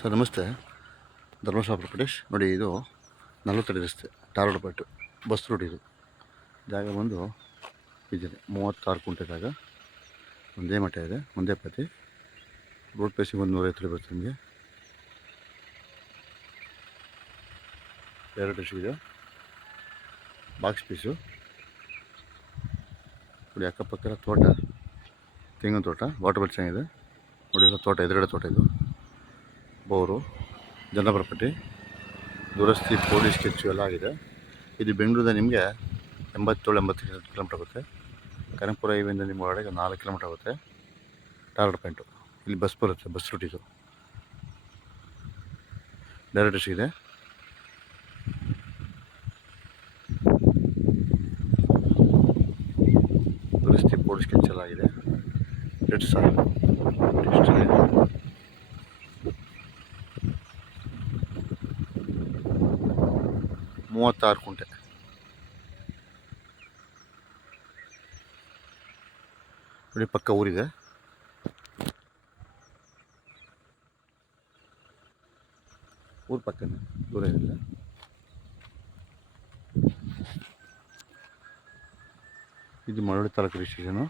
Sir ನಮಸ್ತೆ, ಧರ್ಮಸ್ಥಳ ಪ್ರದೇಶ್ ನೋಡಿ. ಇದು 40 ರಸ್ತೆ ಟಾರ್ ರೋಡ್ ಪಟ್ಟು ಬಸ್ ರೂಟ್. ಇದು ಜಾಗ ಬಂದು ಇದೆ 36 ಕುಂಟೆ ಜಾಗ. ಒಂದೇ ಮಠ ಇದೆ, ಒಂದೇ ಪತಿ. ರೋಡ್ ಪೇಸಿಂಗ್ ಒಂದು 150 ಬರುತ್ತೆ ನಿಮಗೆ. 2 ಡಿಶ್ ಇದೆ, ಬಾಕ್ಸ್ ಪೀಸು ನೋಡಿ. ಅಕ್ಕಪಕ್ಕ ತೋಟ, ತೆಂಗಿನ ತೋಟ, ವಾಟರ್ ಬೆಲ್ ಚೆನ್ನಾಗಿದೆ ನೋಡಿ. ಎಲ್ಲ ತೋಟ, ಎದುರುಗಡೆ ತೋಟ. ಇದು ಬೋರು, ಜನಪರಪಟ್ಟಿ, ದುರಸ್ತಿ, ಪೊಲೀಸ್ ಸ್ಕೆಚ್ಚು ಎಲ್ಲ ಆಗಿದೆ. ಇದು ಬೆಂಗಳೂರಿಂದ ನಿಮಗೆ 87-88 ಕಿಲೋಮೀಟರ್ ಆಗುತ್ತೆ. ಕನಕಪುರ ಹೈವೇಯಿಂದ ನಿಮ್ಮ ಒಳಗೆ 4 ಕಿಲೋಮೀಟರ್ ಆಗುತ್ತೆ. ಟಾರ್ಗೆಟ್ ಪಾಯಿಂಟು ಇಲ್ಲಿ ಬಸ್ ಬರುತ್ತೆ, ಬಸ್ ರೂಟ್. ಇದು ಡೈರೆಕ್ಟ್ ಇದೆ. ದುರಸ್ತಿ, ಪೊಲೀಸ್ ಸ್ಕೆಚ್ ಎಲ್ಲ ಆಗಿದೆ. 36 ಕುಂಟೆ ನೋಡಿ. ಪಕ್ಕ ಊರಿದೆ, ಊರು ಪಕ್ಕನೇ, ದೂರ ಏನಿಲ್ಲ. ಇದು ಮಳವಳ್ಳಿ ತಾಲೂಕು ರಿಜಿಸ್ಟ್ರೇಷನು.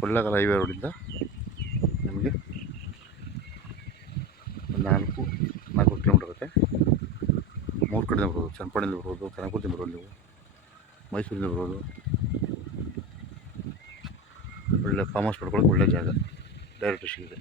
ಕೊಳ್ಳೇಗಾಲ ಹೈವೇ ರೋಡಿಂದ ನಿಮಗೆ 4 ಕಿಲೋಮೀಟರ್ ಆಗುತ್ತೆ. 3 ಕಡೆಯಿಂದ ಬರ್ಬೋದು. ಚನ್ನಪಟ್ಟಣದಿಂದ ಬರ್ಬೋದು, ಕನಕಪುರದಿಂದ ಬರ್ಬೋದು, ನೀವು ಮೈಸೂರಿಂದ ಬರ್ಬೋದು. ಒಳ್ಳೆ ಫಾರ್ಮ್ ಹೌಸ್ ಪಡ್ಕೊಳ್ಳೋಕೆ ಒಳ್ಳೆ ಜಾಗ. ಡೈರೆಕ್ಟ್ ಇದೆ.